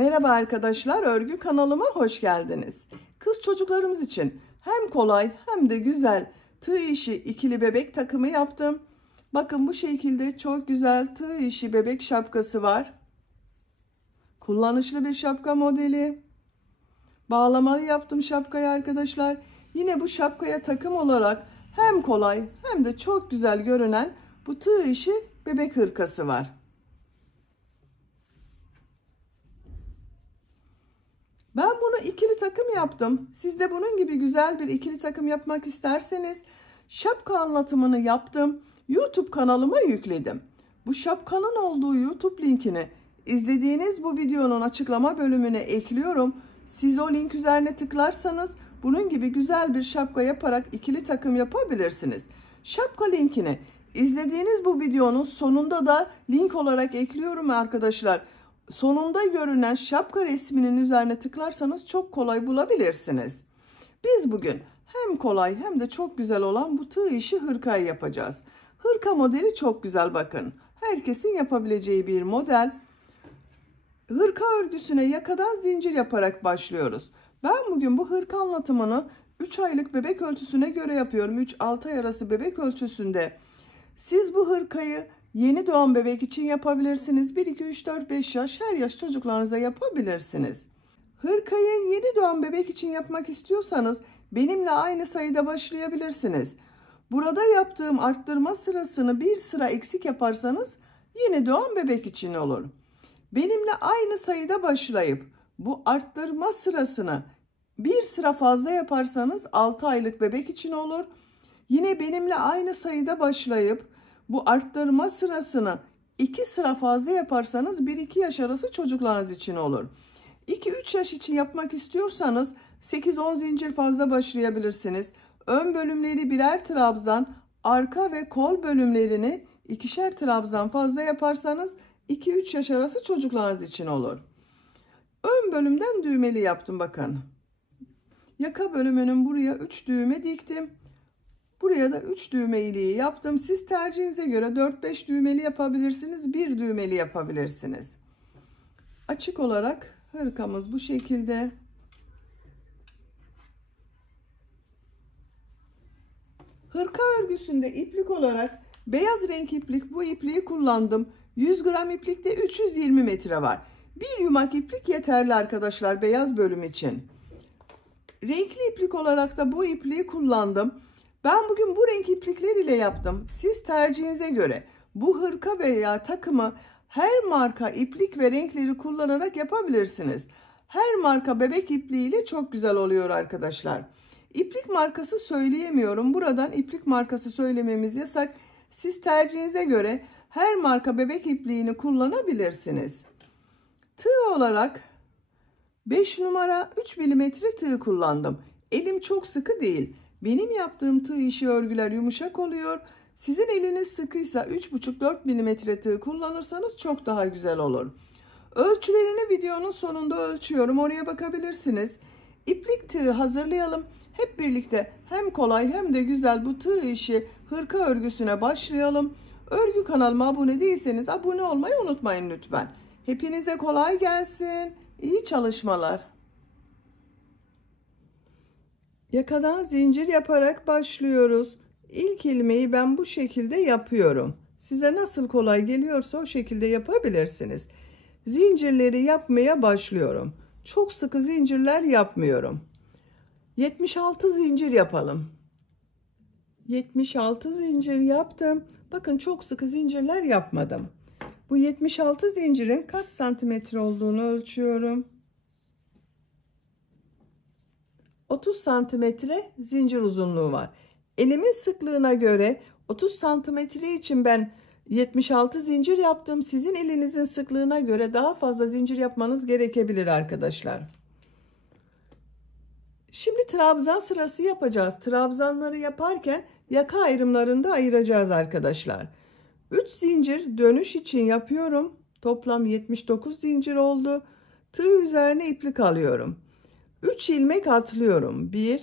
Merhaba arkadaşlar, örgü kanalıma hoş geldiniz. Kız çocuklarımız için hem kolay hem de güzel tığ işi ikili bebek takımı yaptım. Bakın bu şekilde çok güzel tığ işi bebek şapkası var. Kullanışlı bir şapka modeli. Bağlamalı yaptım şapkayı arkadaşlar. Yine bu şapkaya takım olarak hem kolay hem de çok güzel görünen bu tığ işi bebek hırkası var. Ben bunu ikili takım yaptım. Siz de bunun gibi güzel bir ikili takım yapmak isterseniz şapka anlatımını yaptım. YouTube kanalıma yükledim. Bu şapkanın olduğu YouTube linkini izlediğiniz bu videonun açıklama bölümüne ekliyorum. Siz o link üzerine tıklarsanız bunun gibi güzel bir şapka yaparak ikili takım yapabilirsiniz. Şapka linkini izlediğiniz bu videonun sonunda da link olarak ekliyorum arkadaşlar. Sonunda görünen şapka resminin üzerine tıklarsanız çok kolay bulabilirsiniz. Biz bugün hem kolay hem de çok güzel olan bu tığ işi hırkayı yapacağız. Hırka modeli çok güzel bakın. Herkesin yapabileceği bir model. Hırka örgüsüne yakadan zincir yaparak başlıyoruz. Ben bugün bu hırka anlatımını 3 aylık bebek ölçüsüne göre yapıyorum. 3-6 ay arası bebek ölçüsünde. Siz bu hırkayı yeni doğan bebek için yapabilirsiniz. 1, 2, 3, 4, 5 yaş her yaş çocuklarınıza yapabilirsiniz. Hırkayı yeni doğan bebek için yapmak istiyorsanız benimle aynı sayıda başlayabilirsiniz. Burada yaptığım arttırma sırasını bir sıra eksik yaparsanız yeni doğan bebek için olur. Benimle aynı sayıda başlayıp bu arttırma sırasını bir sıra fazla yaparsanız 6 aylık bebek için olur. Yine benimle aynı sayıda başlayıp bu arttırma sırasını 2 sıra fazla yaparsanız 1-2 yaş arası çocuklarınız için olur. 2-3 yaş için yapmak istiyorsanız 8-10 zincir fazla başlayabilirsiniz. Ön bölümleri birer trabzan, arka ve kol bölümlerini 2'şer trabzan fazla yaparsanız 2-3 yaş arası çocuklarınız için olur. Ön bölümden düğmeli yaptım bakın. Yaka bölümünün buraya 3 düğme diktim. Buraya da 3 düğme iliği yaptım. Siz tercihinize göre 4-5 düğmeli yapabilirsiniz. 1 düğmeli yapabilirsiniz. Açık olarak hırkamız bu şekilde. Hırka örgüsünde iplik olarak beyaz renk iplik, bu ipliği kullandım. 100 gram iplikte 320 metre var. Bir yumak iplik yeterli arkadaşlar beyaz bölüm için. Renkli iplik olarak da bu ipliği kullandım. Ben bugün bu renk iplikler ile yaptım. Siz tercihinize göre bu hırka veya takımı her marka iplik ve renkleri kullanarak yapabilirsiniz. Her marka bebek ipliği ile çok güzel oluyor arkadaşlar. İplik markası söyleyemiyorum. Buradan iplik markası söylememiz yasak. Siz tercihinize göre her marka bebek ipliğini kullanabilirsiniz. Tığ olarak 5 numara 3 milimetre tığ kullandım. Elim çok sıkı değil. Benim yaptığım tığ işi örgüler yumuşak oluyor. Sizin eliniz sıkıysa 3,5-4 milimetre tığ kullanırsanız çok daha güzel olur. Örgülerini videonun sonunda ölçüyorum. Oraya bakabilirsiniz. İplik tığ hazırlayalım. Hep birlikte hem kolay hem de güzel bu tığ işi hırka örgüsüne başlayalım. Örgü kanalıma abone değilseniz abone olmayı unutmayın lütfen. Hepinize kolay gelsin. İyi çalışmalar. Yakadan zincir yaparak başlıyoruz. İlk ilmeği ben bu şekilde yapıyorum. Size nasıl kolay geliyorsa o şekilde yapabilirsiniz. Zincirleri yapmaya başlıyorum. Çok sıkı zincirler yapmıyorum. 76 zincir yapalım. 76 zincir yaptım. Bakın çok sıkı zincirler yapmadım. Bu 76 zincirin kaç santimetre olduğunu ölçüyorum. 30 santimetre zincir uzunluğu var. Elimin sıklığına göre 30 santimetre için ben 76 zincir yaptım. Sizin elinizin sıklığına göre daha fazla zincir yapmanız gerekebilir arkadaşlar. Şimdi trabzan sırası yapacağız. Trabzanları yaparken yaka ayrımlarında ayıracağız arkadaşlar. 3 zincir dönüş için yapıyorum. Toplam 79 zincir oldu. Tığ üzerine iplik alıyorum. 3 ilmek atlıyorum. 1,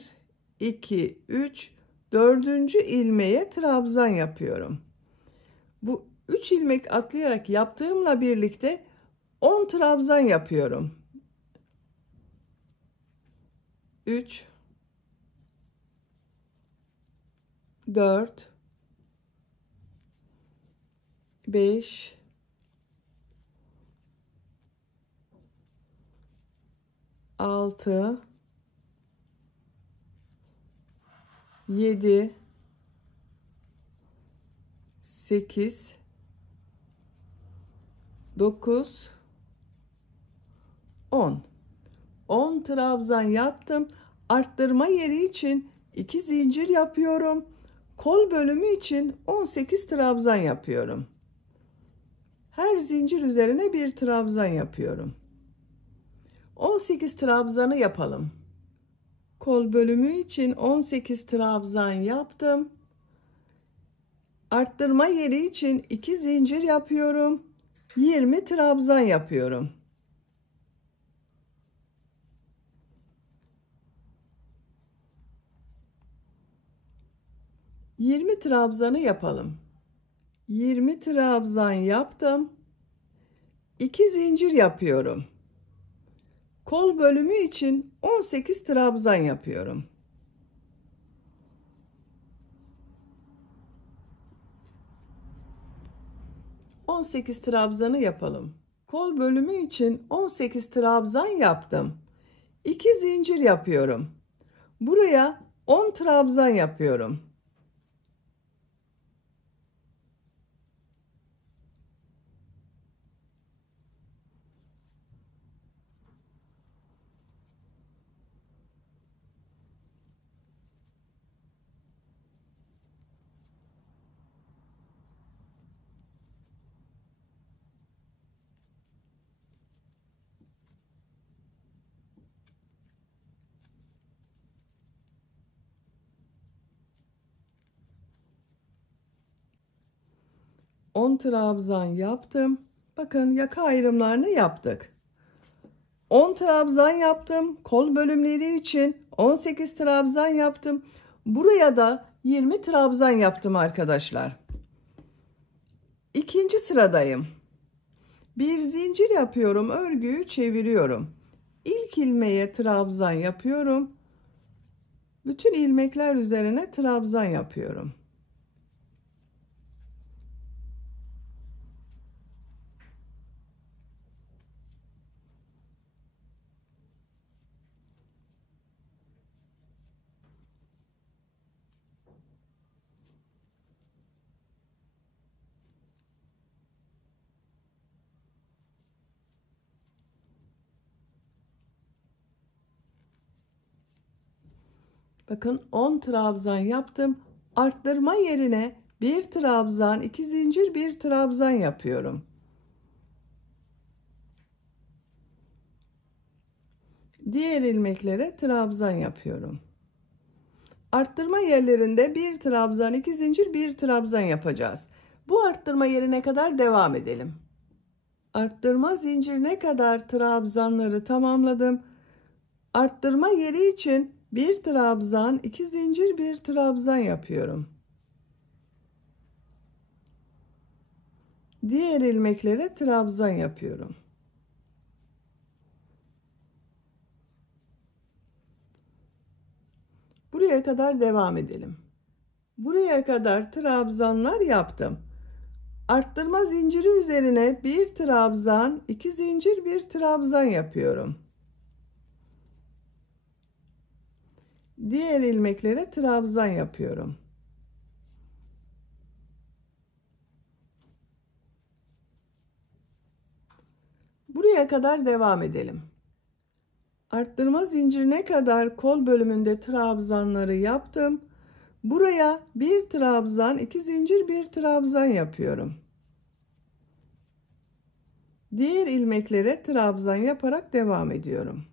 2, 3, 4. ilmeğe trabzan yapıyorum. Bu 3 ilmek atlayarak yaptığımla birlikte 10 trabzan yapıyorum. 3, 4, 5, 6, 7, 8, 9, 10. 10 trabzan yaptım. Arttırma yeri için 2 zincir yapıyorum. Kol bölümü için 18 trabzan yapıyorum. Her zincir üzerine bir trabzan yapıyorum. 18 trabzanı yapalım. Kol bölümü için 18 trabzan yaptım. Arttırma yeri için 2 zincir yapıyorum. 20 trabzan yapıyorum. Yirmi trabzanı yapalım. 20 trabzan yaptım. 2 zincir yapıyorum. Kol bölümü için 18 trabzan yapıyorum. On 18 trabzanı yapalım. Kol bölümü için 18 trabzan yaptım. 2 zincir yapıyorum. Buraya 10 trabzan yapıyorum. On trabzan yaptım. Bakın yaka ayrımlarını yaptık. 10 trabzan yaptım. Kol bölümleri için 18 trabzan yaptım. Buraya da 20 trabzan yaptım arkadaşlar. İkinci sıradayım. Bir zincir yapıyorum. Örgüyü çeviriyorum. İlk ilmeğe trabzan yapıyorum. Bütün ilmekler üzerine trabzan yapıyorum. Bakın 10 trabzan yaptım. Arttırma yerine bir trabzan, 2 zincir, bir trabzan yapıyorum. Diğer ilmeklere trabzan yapıyorum. Arttırma yerlerinde bir trabzan, 2 zincir, bir trabzan yapacağız. Bu arttırma yerine kadar devam edelim. Arttırma zincirine kadar trabzanları tamamladım. Arttırma yeri için bir trabzan, 2 zincir, bir trabzan yapıyorum. Diğer ilmeklere trabzan yapıyorum. Buraya kadar devam edelim. Buraya kadar trabzanlar yaptım. Arttırma zinciri üzerine bir trabzan, 2 zincir, bir trabzan yapıyorum. Diğer ilmeklere trabzan yapıyorum. Buraya kadar devam edelim. Arttırma zincirine kadar kol bölümünde trabzanları yaptım. Buraya bir trabzan, 2 zincir, bir trabzan yapıyorum. Diğer ilmeklere trabzan yaparak devam ediyorum.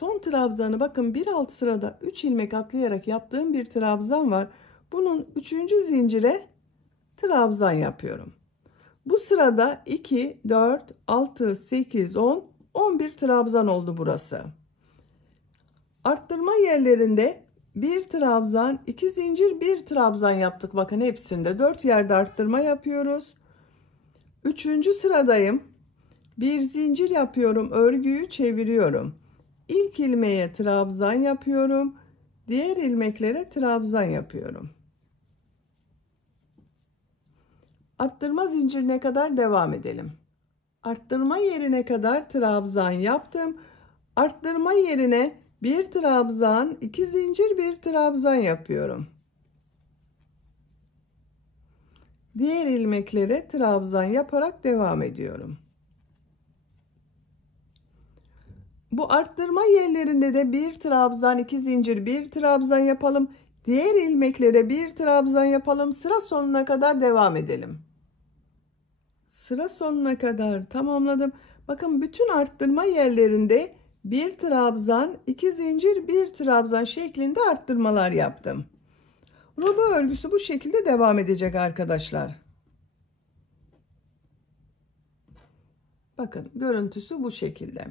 Son trabzanı bakın bir alt sırada 3 ilmek atlayarak yaptığım bir trabzan var. Bunun 3. zincire trabzan yapıyorum. Bu sırada 2, 4, 6, 8, 10, 11 trabzan oldu burası. Arttırma yerlerinde 1 trabzan, 2 zincir, 1 trabzan yaptık. Bakın hepsinde 4 yerde arttırma yapıyoruz. 3. sıradayım. 1 zincir yapıyorum, örgüyü çeviriyorum. İlk ilmeğe trabzan yapıyorum. Diğer ilmeklere trabzan yapıyorum. Arttırma zincirine kadar devam edelim. Arttırma yerine kadar trabzan yaptım. Arttırma yerine 1 trabzan, 2 zincir, 1 trabzan yapıyorum. Diğer ilmeklere trabzan yaparak devam ediyorum. Bu arttırma yerlerinde de 1 trabzan, 2 zincir, 1 trabzan yapalım. Diğer ilmeklere 1 trabzan yapalım. Sıra sonuna kadar devam edelim. Sıra sonuna kadar tamamladım. Bakın bütün arttırma yerlerinde 1 trabzan, 2 zincir, 1 trabzan şeklinde arttırmalar yaptım. Roba örgüsü bu şekilde devam edecek arkadaşlar. Bakın görüntüsü bu şekilde.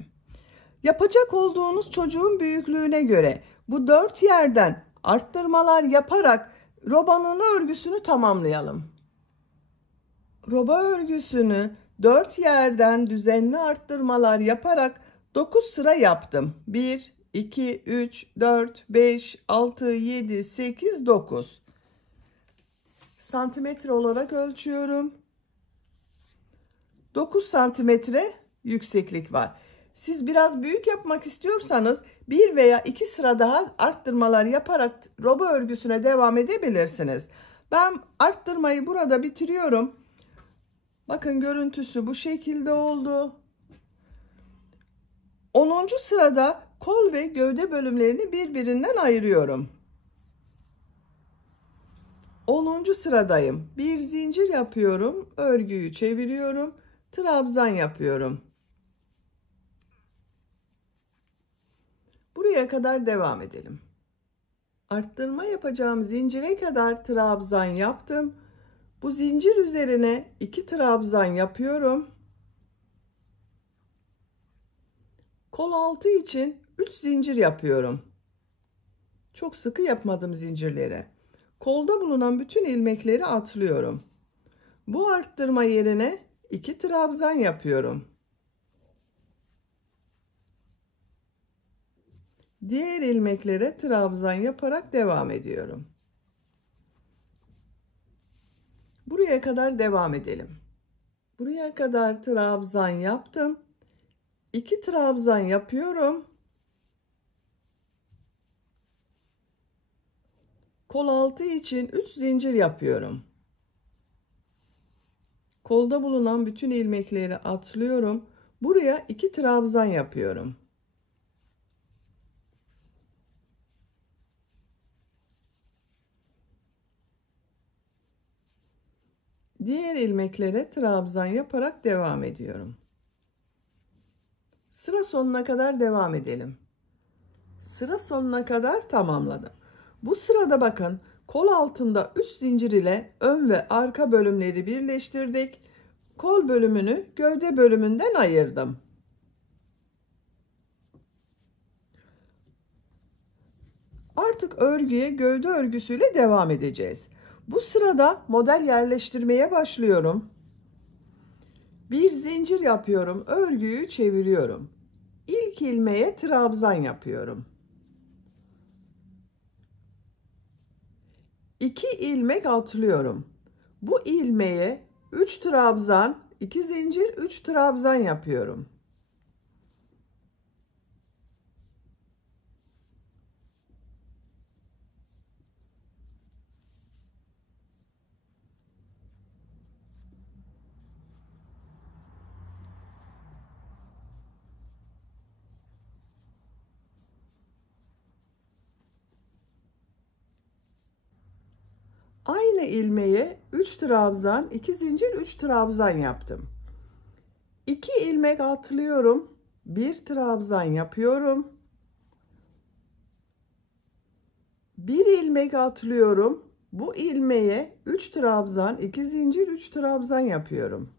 Yapacak olduğunuz çocuğun büyüklüğüne göre bu 4 yerden arttırmalar yaparak robanın örgüsünü tamamlayalım. Roba örgüsünü 4 yerden düzenli arttırmalar yaparak 9 sıra yaptım. 1, 2, 3, 4, 5, 6, 7, 8, 9. Santimetre olarak ölçüyorum. 9 santimetre yükseklik var. Siz biraz büyük yapmak istiyorsanız 1 veya 2 sıra daha arttırmalar yaparak roba örgüsüne devam edebilirsiniz. Ben arttırmayı burada bitiriyorum. Bakın görüntüsü bu şekilde oldu. 10. sırada kol ve gövde bölümlerini birbirinden ayırıyorum. 10. sıradayım. Bir zincir yapıyorum, örgüyü çeviriyorum, trabzan yapıyorum. Buraya kadar devam edelim. Arttırma yapacağım zincire kadar trabzan yaptım. Bu zincir üzerine 2 trabzan yapıyorum. Kol altı için 3 zincir yapıyorum. Çok sıkı yapmadım zincirleri. Kolda bulunan bütün ilmekleri atlıyorum. Bu arttırma yerine 2 trabzan yapıyorum. Diğer ilmeklere trabzan yaparak devam ediyorum. Buraya kadar devam edelim. Buraya kadar trabzan yaptım. 2 trabzan yapıyorum. Kol altı için 3 zincir yapıyorum. Kolda bulunan bütün ilmekleri atlıyorum. Buraya 2 trabzan yapıyorum. Diğer ilmeklere trabzan yaparak devam ediyorum. Sıra sonuna kadar devam edelim. Sıra sonuna kadar tamamladım. Bu sırada bakın kol altında 3 zincir ile ön ve arka bölümleri birleştirdik. Kol bölümünü gövde bölümünden ayırdım. Artık örgüye gövde örgüsüyle devam edeceğiz. Bu sırada model yerleştirmeye başlıyorum. Bir zincir yapıyorum, örgüyü çeviriyorum. İlk ilmeğe trabzan yapıyorum. 2 ilmek atlıyorum. Bu ilmeğe 3 trabzan, 2 zincir, 3 trabzan yapıyorum. Aynı ilmeğe 3 trabzan, 2 zincir, 3 trabzan yaptım. 2 ilmek atlıyorum. 1 trabzan yapıyorum. 1 ilmek atlıyorum. Bu ilmeğe 3 trabzan, 2 zincir, 3 trabzan yapıyorum.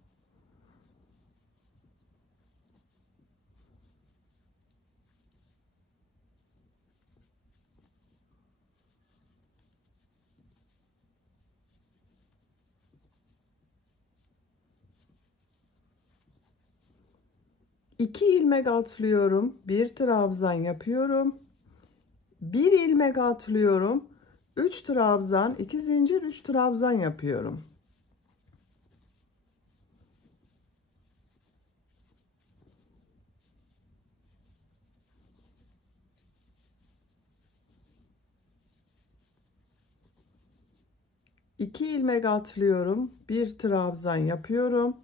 2 ilmek atlıyorum, bir trabzan yapıyorum. 1 ilmek atlıyorum, 3 trabzan, 2 zincir, 3 trabzan yapıyorum. İki ilmek atlıyorum, bir trabzan yapıyorum.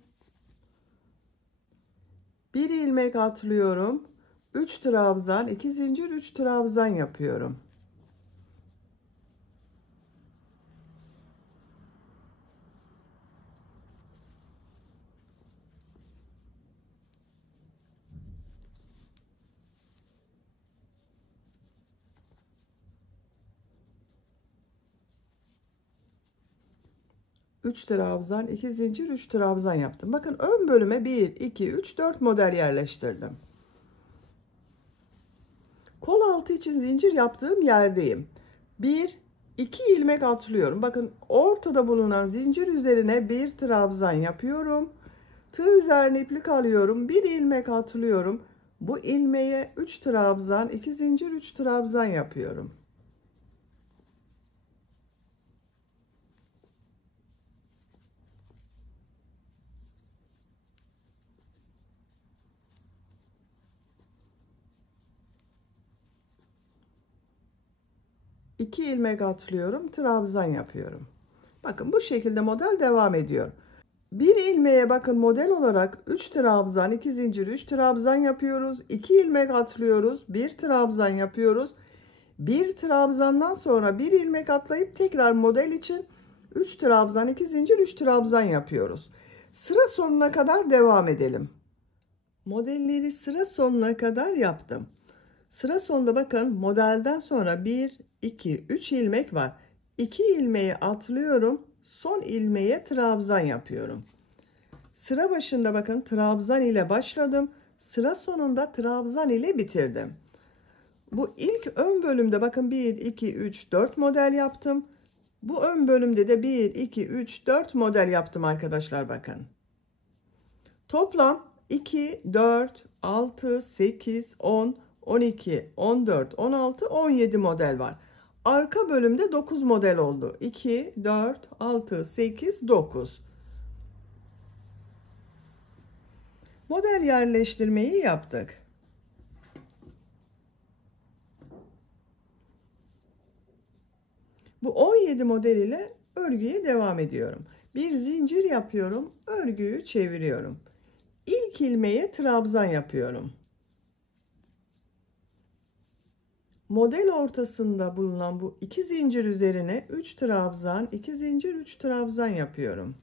1 ilmek atlıyorum, 3 trabzan, 2 zincir, 3 trabzan yapıyorum. Üç trabzan, 2 zincir, 3 trabzan yaptım. Bakın ön bölüme 1, 2, 3, 4 model yerleştirdim. Kol altı için zincir yaptığım yerdeyim. 1, 2 ilmek atlıyorum. Bakın ortada bulunan zincir üzerine bir trabzan yapıyorum. Tığ üzerine iplik alıyorum. 1 ilmek atlıyorum. Bu ilmeğe 3 trabzan, 2 zincir, 3 trabzan yapıyorum. İki ilmek atlıyorum, trabzan yapıyorum. Bakın bu şekilde model devam ediyor. Bir ilmeğe bakın model olarak 3 trabzan, 2 zincir, 3 trabzan yapıyoruz. 2 ilmek atlıyoruz, 1 trabzan yapıyoruz. Bir trabzandan sonra bir ilmek atlayıp tekrar model için 3 trabzan, 2 zincir, 3 trabzan yapıyoruz. Sıra sonuna kadar devam edelim. Modelleri sıra sonuna kadar yaptım. Sıra sonunda bakın modelden sonra 1, 2, 3 ilmek var. 2 ilmeği atlıyorum. Son ilmeğe trabzan yapıyorum. Sıra başında bakın trabzan ile başladım. Sıra sonunda trabzan ile bitirdim. Bu ilk ön bölümde bakın 1, 2, 3, 4 model yaptım. Bu ön bölümde de 1, 2, 3, 4 model yaptım arkadaşlar bakın. Toplam 2, 4, 6, 8, 10, 12, 14, 16, 17 model var. Arka bölümde 9 model oldu. 2, 4, 6, 8, 9. Model yerleştirmeyi yaptık. Bu 17 model ile örgüye devam ediyorum. Bir zincir yapıyorum, örgüyü çeviriyorum. İlk ilmeğe trabzan yapıyorum. Model ortasında bulunan bu iki zincir üzerine 3 trabzan, 2 zincir, 3 trabzan yapıyorum.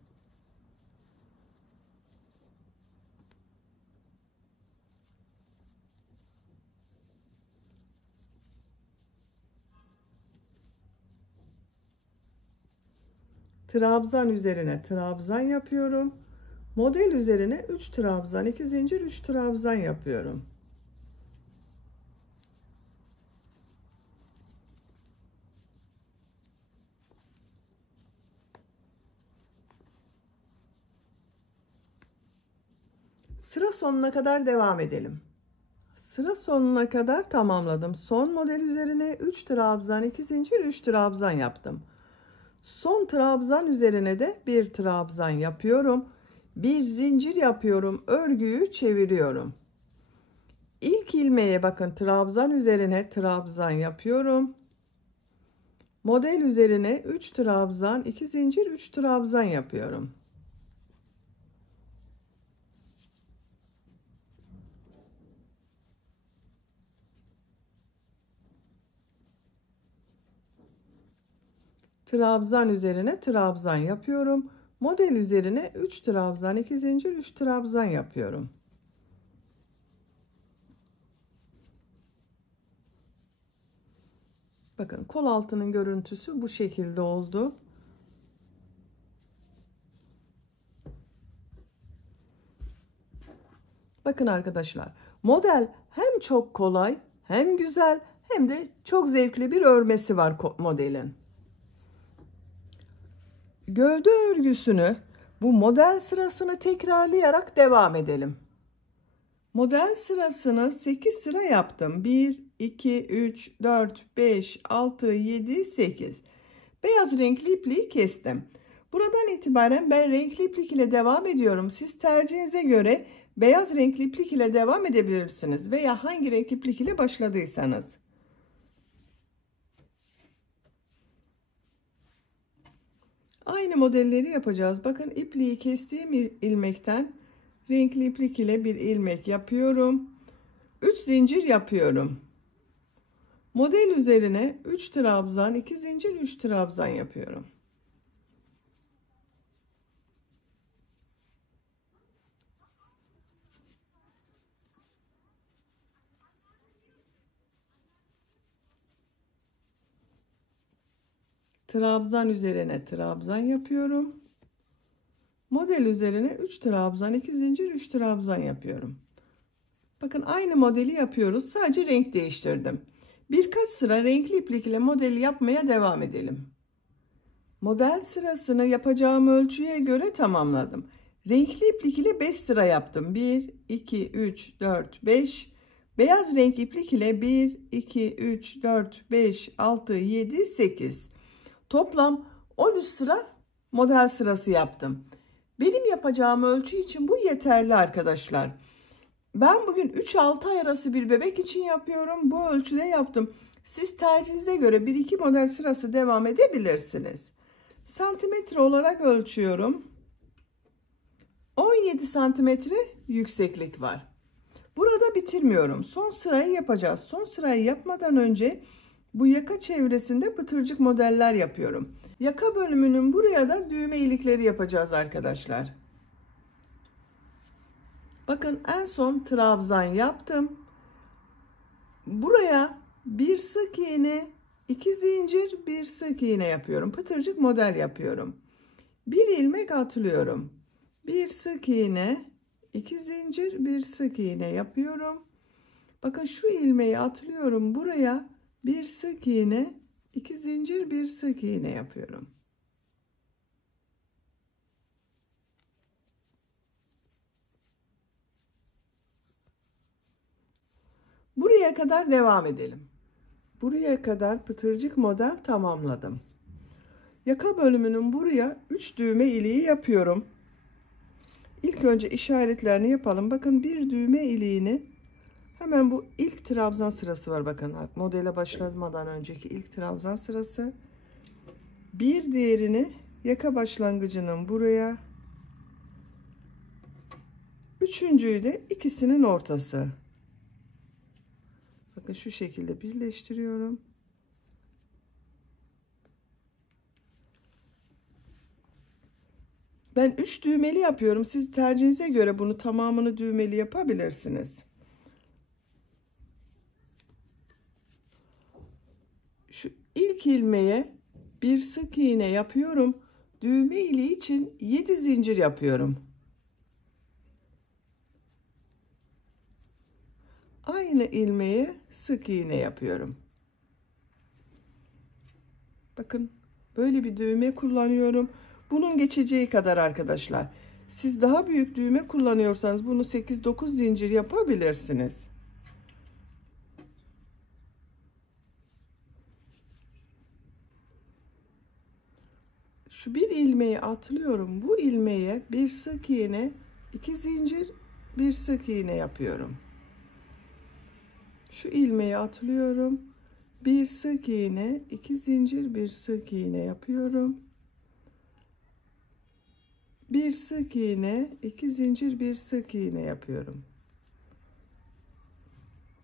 Trabzan üzerine trabzan yapıyorum. Model üzerine 3 trabzan, 2 zincir, 3 trabzan yapıyorum. Sıra sonuna kadar devam edelim. Sıra sonuna kadar tamamladım. Son model üzerine 3 trabzan, 2 zincir, 3 trabzan yaptım. Son trabzan üzerine de bir trabzan yapıyorum. Bir zincir yapıyorum. Örgüyü çeviriyorum. İlk ilmeğe bakın trabzan üzerine trabzan yapıyorum. Model üzerine 3 trabzan, 2 zincir, 3 trabzan yapıyorum. Trabzan üzerine trabzan yapıyorum. Model üzerine 3 trabzan, 2 zincir, 3 trabzan yapıyorum. Bakın kol altının görüntüsü bu şekilde oldu. Bakın arkadaşlar, model hem çok kolay, hem güzel, hem de çok zevkli bir örmesi var modelin. Gövde örgüsünü bu model sırasını tekrarlayarak devam edelim. Model sırasını 8 sıra yaptım. 1, 2, 3, 4, 5, 6, 7, 8. Beyaz renkli ipliği kestim. Buradan itibaren ben renkli iplik ile devam ediyorum. Siz tercihinize göre beyaz renkli iplik ile devam edebilirsiniz veya hangi renk iplik ile başladıysanız. Aynı modelleri yapacağız. Bakın ipliği kestiğim ilmekten renkli iplik ile bir ilmek yapıyorum. 3 zincir yapıyorum. Model üzerine 3 trabzan, 2 zincir, 3 trabzan yapıyorum. Trabzan üzerine trabzan yapıyorum. Model üzerine 3 trabzan, 2 zincir, 3 trabzan yapıyorum. Bakın aynı modeli yapıyoruz. Sadece renk değiştirdim. Birkaç sıra renkli iplik ile modeli yapmaya devam edelim. Model sırasını yapacağım ölçüye göre tamamladım. Renkli iplik ile 5 sıra yaptım. 1, 2, 3, 4, 5. Beyaz renk iplik ile 1, 2, 3, 4, 5, 6, 7, 8. Toplam 13 sıra model sırası yaptım. Benim yapacağım ölçü için bu yeterli arkadaşlar. Ben bugün 3-6 ay arası bir bebek için yapıyorum. Bu ölçüde yaptım. Siz tercihinize göre 1-2 model sırası devam edebilirsiniz. Santimetre olarak ölçüyorum. 17 santimetre yükseklik var. Burada bitirmiyorum. Son sırayı yapacağız. Son sırayı yapmadan önce bu yaka çevresinde pıtırcık modeller yapıyorum. Yaka bölümünün buraya da düğme ilikleri yapacağız arkadaşlar. Bakın en son trabzan yaptım. Buraya bir sık iğne, 2 zincir, bir sık iğne yapıyorum. Pıtırcık model yapıyorum. Bir ilmek atlıyorum. Bir sık iğne, 2 zincir, bir sık iğne yapıyorum. Bakın şu ilmeği atlıyorum buraya. Bir sık iğne, 2 zincir, bir sık iğne yapıyorum. Buraya kadar devam edelim. Buraya kadar pıtırcık model tamamladım. Yaka bölümünün buraya 3 düğme iliği yapıyorum. İlk önce işaretlerini yapalım. Bakın bir düğme iliğini hemen bu ilk trabzan sırası var. Bakın modele başlamadan önceki ilk trabzan sırası. Bir diğerini yaka başlangıcının buraya. Üçüncüyü de ikisinin ortası. Bakın şu şekilde birleştiriyorum. Ben 3 düğmeli yapıyorum. Siz tercihinize göre bunu tamamını düğmeli yapabilirsiniz. Şu ilk ilmeğe bir sık iğne yapıyorum. Düğme iliği için 7 zincir yapıyorum. Aynı ilmeğe sık iğne yapıyorum. Bakın böyle bir düğme kullanıyorum. Bunun geçeceği kadar arkadaşlar. Siz daha büyük düğme kullanıyorsanız bunu 8-9 zincir yapabilirsiniz. Şu bir ilmeği atlıyorum. Bu ilmeğe bir sık iğne, 2 zincir, bir sık iğne yapıyorum. Şu ilmeği atlıyorum. Bir sık iğne, 2 zincir, bir sık iğne yapıyorum. Bir sık iğne, 2 zincir, bir sık iğne yapıyorum.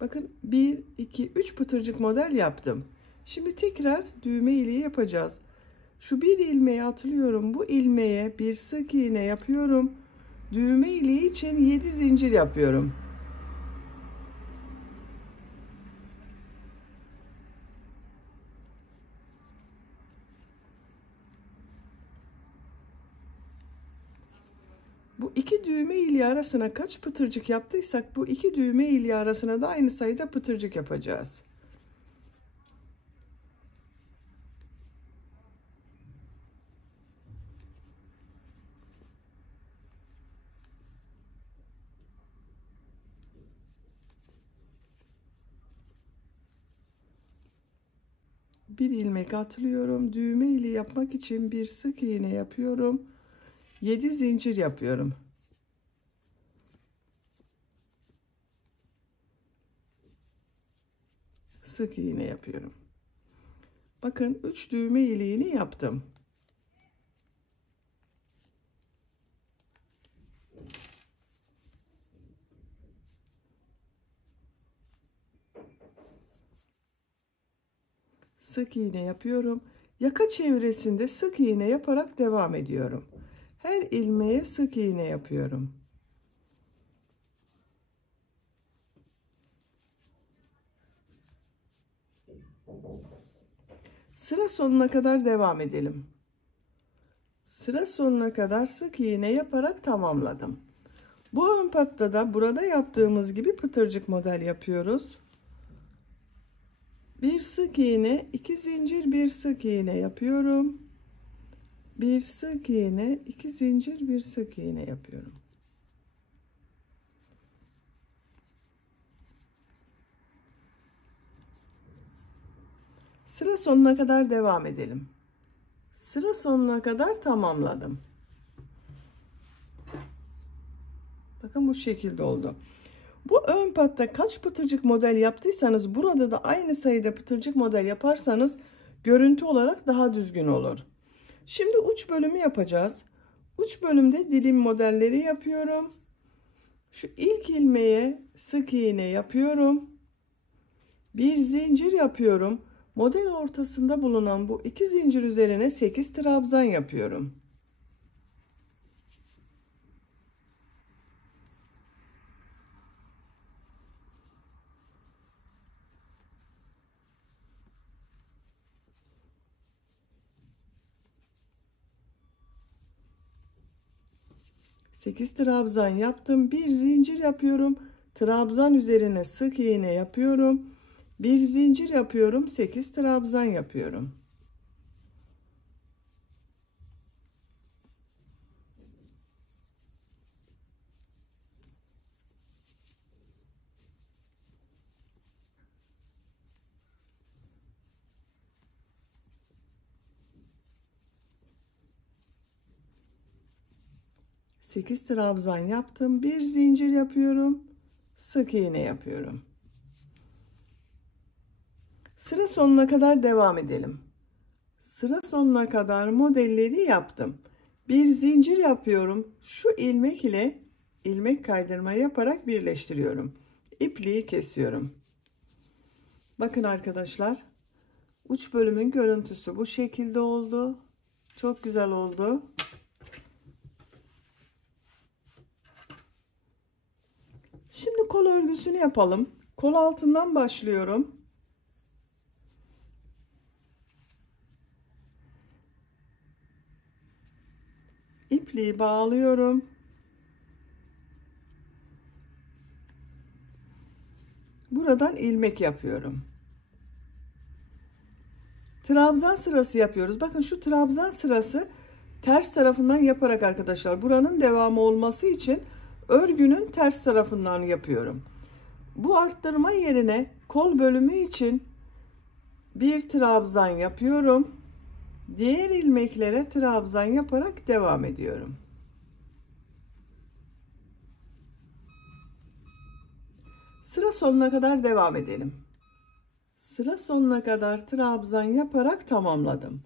Bakın 1, 2, 3 pıtırcık model yaptım. Şimdi tekrar düğme iliği yapacağız. Şu bir ilmeği atlıyorum. Bu ilmeğe bir sık iğne yapıyorum. Düğme iliği için 7 zincir yapıyorum. Bu iki düğme iliği arasına kaç pıtırcık yaptıysak bu iki düğme iliği arasına da aynı sayıda pıtırcık yapacağız. bir ilmek atlıyorum. Düğme ili yapmak için bir sık iğne yapıyorum. 7 zincir yapıyorum. Sık iğne yapıyorum. Bakın 3 düğme iliğini yaptım. Sık iğne yapıyorum. Yaka çevresinde sık iğne yaparak devam ediyorum. Her ilmeğe sık iğne yapıyorum. Sıra sonuna kadar devam edelim. Sıra sonuna kadar sık iğne yaparak tamamladım. Bu ön patta da burada yaptığımız gibi pıtırcık model yapıyoruz. Bir sık iğne, 2 zincir, bir sık iğne yapıyorum. Bir sık iğne, 2 zincir, bir sık iğne yapıyorum. Sıra sonuna kadar devam edelim. Sıra sonuna kadar tamamladım. Bakın bu şekilde oldu. Bu ön patta kaç pıtırcık model yaptıysanız burada da aynı sayıda pıtırcık model yaparsanız görüntü olarak daha düzgün olur. Şimdi uç bölümü yapacağız. Uç bölümde dilim modelleri yapıyorum. Şu ilk ilmeğe sık iğne yapıyorum. Bir zincir yapıyorum. Model ortasında bulunan bu 2 zincir üzerine 8 trabzan yapıyorum. Sekiz trabzan yaptım. Bir zincir yapıyorum. Trabzan üzerine sık iğne yapıyorum. Bir zincir yapıyorum. 8 trabzan yapıyorum. Sekiz trabzan yaptım. Bir zincir yapıyorum. Sık iğne yapıyorum. Sıra sonuna kadar devam edelim. Sıra sonuna kadar modelleri yaptım. Bir zincir yapıyorum. Şu ilmek ile ilmek kaydırma yaparak birleştiriyorum. İpliği kesiyorum. Bakın arkadaşlar, uç bölümün görüntüsü bu şekilde oldu. Çok güzel oldu. Şimdi kol örgüsünü yapalım. Kol altından başlıyorum. İpliği bağlıyorum. Buradan ilmek yapıyorum. Trabzan sırası yapıyoruz. Bakın şu trabzan sırası ters tarafından yaparak arkadaşlar, buranın devamı olması için örgünün ters tarafından yapıyorum. Bu arttırma yerine kol bölümü için bir trabzan yapıyorum. Diğer ilmeklere trabzan yaparak devam ediyorum. Sıra sonuna kadar devam edelim. Sıra sonuna kadar trabzan yaparak tamamladım.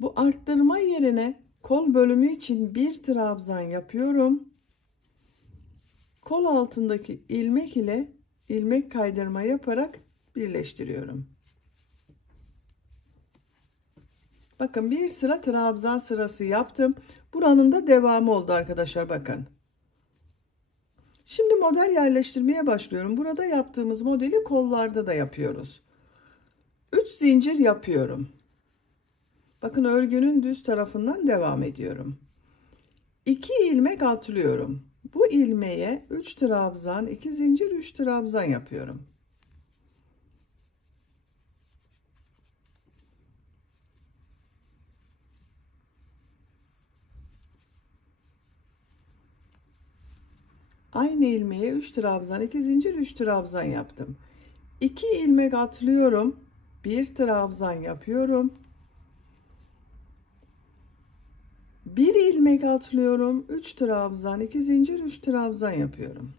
Bu arttırma yerine kol bölümü için bir trabzan yapıyorum. Kol altındaki ilmek ile ilmek kaydırma yaparak birleştiriyorum. Bakın bir sıra trabzan sırası yaptım. Buranın da devamı oldu arkadaşlar, bakın. Şimdi model yerleştirmeye başlıyorum. Burada yaptığımız modeli kollarda da yapıyoruz. 3 zincir yapıyorum. Bakın örgünün düz tarafından devam ediyorum. 2 ilmek atlıyorum. Bu ilmeğe 3 trabzan, 2 zincir, 3 trabzan yapıyorum. Aynı ilmeğe 3 trabzan, 2 zincir, 3 trabzan yaptım. 2 ilmek atlıyorum. Bir trabzan yapıyorum. Bir ilmek atlıyorum. 3 trabzan, 2 zincir, 3 trabzan yapıyorum.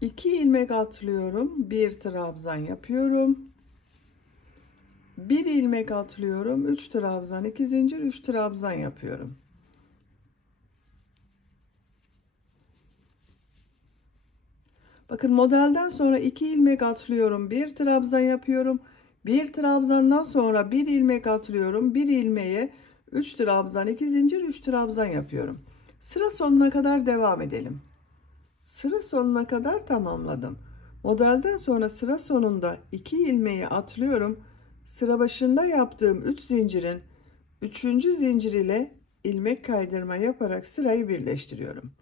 İki ilmek atlıyorum. Bir trabzan yapıyorum. Bir ilmek atlıyorum. 3 trabzan, 2 zincir, 3 trabzan yapıyorum. Bakın modelden sonra 2 ilmek atlıyorum. Bir trabzan yapıyorum. Bir trabzandan sonra bir ilmek atlıyorum. Bir ilmeğe 3 trabzan, 2 zincir, 3 trabzan yapıyorum. Sıra sonuna kadar devam edelim. Sıra sonuna kadar tamamladım. Modelden sonra sıra sonunda 2 ilmeği atlıyorum. Sıra başında yaptığım 3 zincirin 3. zincir ile ilmek kaydırma yaparak sırayı birleştiriyorum.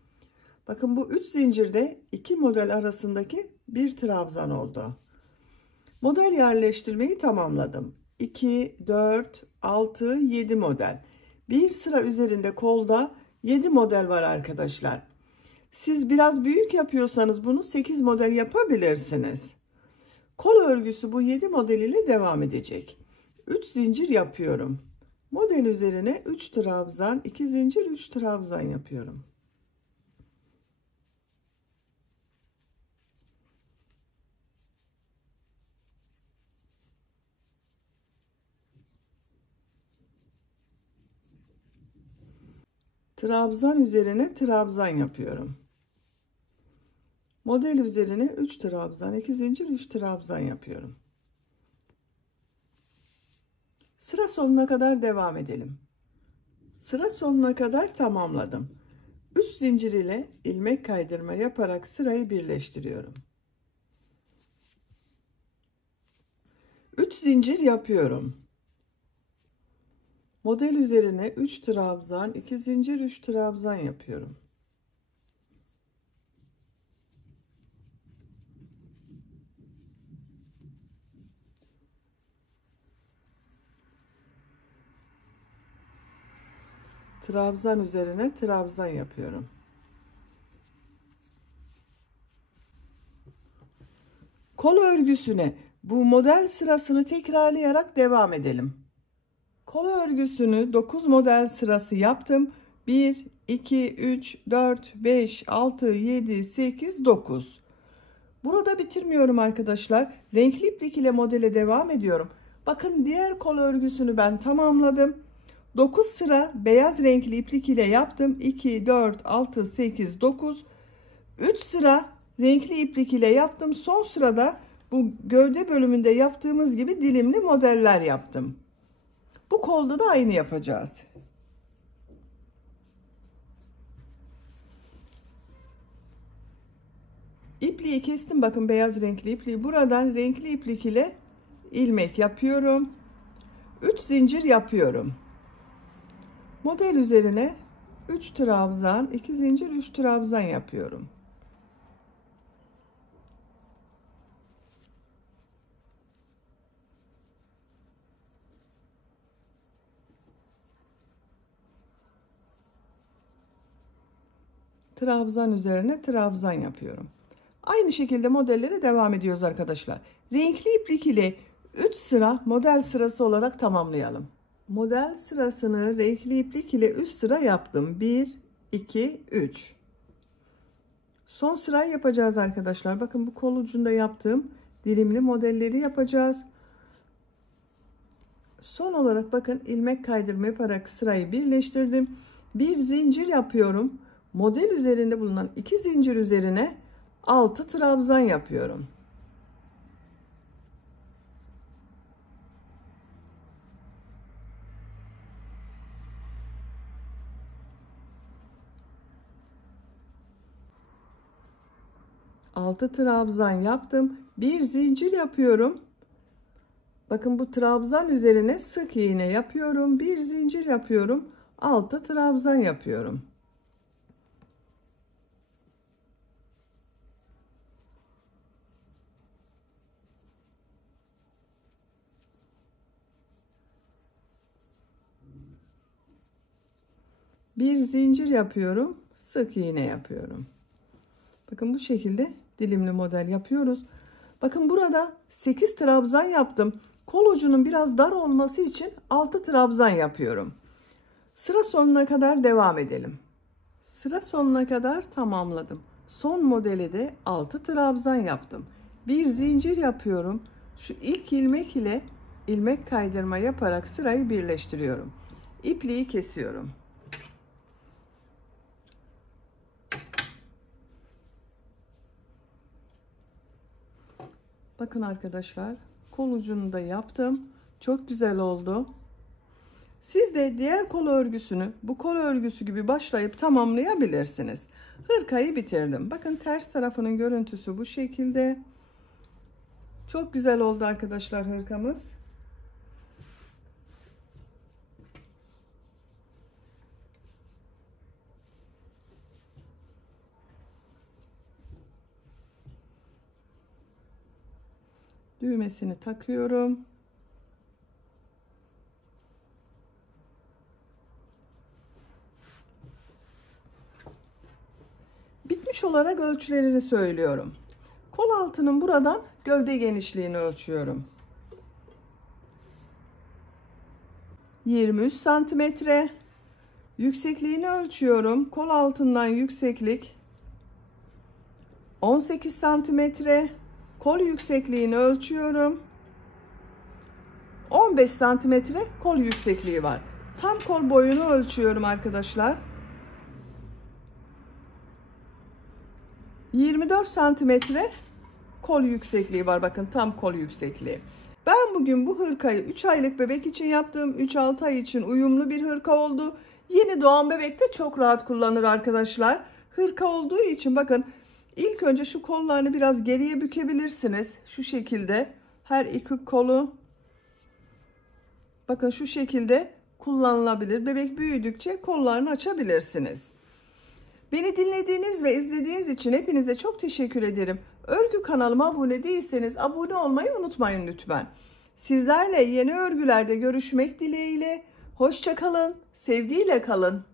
Bakın bu 3 zincirde 2 model arasındaki bir trabzan oldu. Model yerleştirmeyi tamamladım. 2, 4, 6, 7 model. Bir sıra üzerinde kolda 7 model var arkadaşlar. Siz biraz büyük yapıyorsanız bunu 8 model yapabilirsiniz. Kol örgüsü bu 7 model ile devam edecek. 3 zincir yapıyorum. Model üzerine 3 trabzan, 2 zincir, 3 trabzan yapıyorum. Trabzan üzerine trabzan yapıyorum. Model üzerine 3 trabzan, 2 zincir, 3 trabzan yapıyorum. Sıra sonuna kadar devam edelim. Sıra sonuna kadar tamamladım. 3 zincir ile ilmek kaydırma yaparak sırayı birleştiriyorum. 3 zincir yapıyorum. Model üzerine 3 trabzan, 2 zincir, 3 trabzan yapıyorum. Trabzan üzerine trabzan yapıyorum. Kol örgüsüne bu model sırasını tekrarlayarak devam edelim. Kol örgüsünü 9 model sırası yaptım. 1, 2, 3, 4, 5, 6, 7, 8, 9. Burada bitirmiyorum arkadaşlar. Renkli iplik ile modele devam ediyorum. Bakın diğer kol örgüsünü ben tamamladım. 9 sıra beyaz renkli iplik ile yaptım. 2, 4, 6, 8, 9. 3 sıra renkli iplik ile yaptım. Son sırada bu gövde bölümünde yaptığımız gibi dilimli modeller yaptım. Bu kolda da aynı yapacağız. İpliği kestim, bakın beyaz renkli ipliği. Buradan renkli iplik ile ilmek yapıyorum. 3 zincir yapıyorum. Model üzerine 3 trabzan, 2 zincir, 3 trabzan yapıyorum. Trabzan üzerine trabzan yapıyorum. Aynı şekilde modellere devam ediyoruz arkadaşlar. Renkli iplik ile 3 sıra model sırası olarak tamamlayalım. Model sırasını renkli iplik ile 3 sıra yaptım. 1, 2, 3. Son sırayı yapacağız arkadaşlar. Bakın bu kol ucunda yaptığım dilimli modelleri yapacağız. Son olarak bakın ilmek kaydırma yaparak sırayı birleştirdim. Bir zincir yapıyorum. Model üzerinde bulunan 2 zincir üzerine 6 trabzan yapıyorum. Altı trabzan yaptım. Bir zincir yapıyorum. Bakın bu trabzan üzerine sık iğne yapıyorum. Bir zincir yapıyorum. 6 trabzan yapıyorum. Bir zincir yapıyorum. Sık iğne yapıyorum. Bakın bu şekilde dilimli model yapıyoruz. Bakın burada 8 trabzan yaptım. Kol ucunun biraz dar olması için 6 trabzan yapıyorum. Sıra sonuna kadar devam edelim. Sıra sonuna kadar tamamladım. Son modeli de 6 trabzan yaptım. Bir zincir yapıyorum. Şu ilk ilmek ile ilmek kaydırma yaparak sırayı birleştiriyorum. İpliği kesiyorum. Bakın arkadaşlar, kol ucunu da yaptım. Çok güzel oldu. Siz de diğer kol örgüsünü bu kol örgüsü gibi başlayıp tamamlayabilirsiniz. Hırkayı bitirdim. Bakın ters tarafının görüntüsü bu şekilde. Çok güzel oldu arkadaşlar hırkamız. Düğmesini takıyorum. Bitmiş olarak ölçülerini söylüyorum. Kol altının buradan gövde genişliğini ölçüyorum. 23 santimetre. Yüksekliğini ölçüyorum. Kol altından yükseklik 18 santimetre. Kol yüksekliğini ölçüyorum. 15 santimetre kol yüksekliği var. Tam kol boyunu ölçüyorum arkadaşlar. 24 santimetre kol yüksekliği var. Bakın tam kol yüksekliği. Ben bugün bu hırkayı 3 aylık bebek için yaptım. 3-6 ay için uyumlu bir hırka oldu. Yeni doğan bebek de çok rahat kullanır arkadaşlar. Hırka olduğu için bakın ilk önce şu kollarını biraz geriye bükebilirsiniz. Şu şekilde her iki kolu bakın şu şekilde kullanılabilir. Bebek büyüdükçe kollarını açabilirsiniz. Beni dinlediğiniz ve izlediğiniz için hepinize çok teşekkür ederim. Örgü kanalıma abone değilseniz abone olmayı unutmayın lütfen. Sizlerle yeni örgülerde görüşmek dileğiyle. Hoşça kalın, sevgiyle kalın.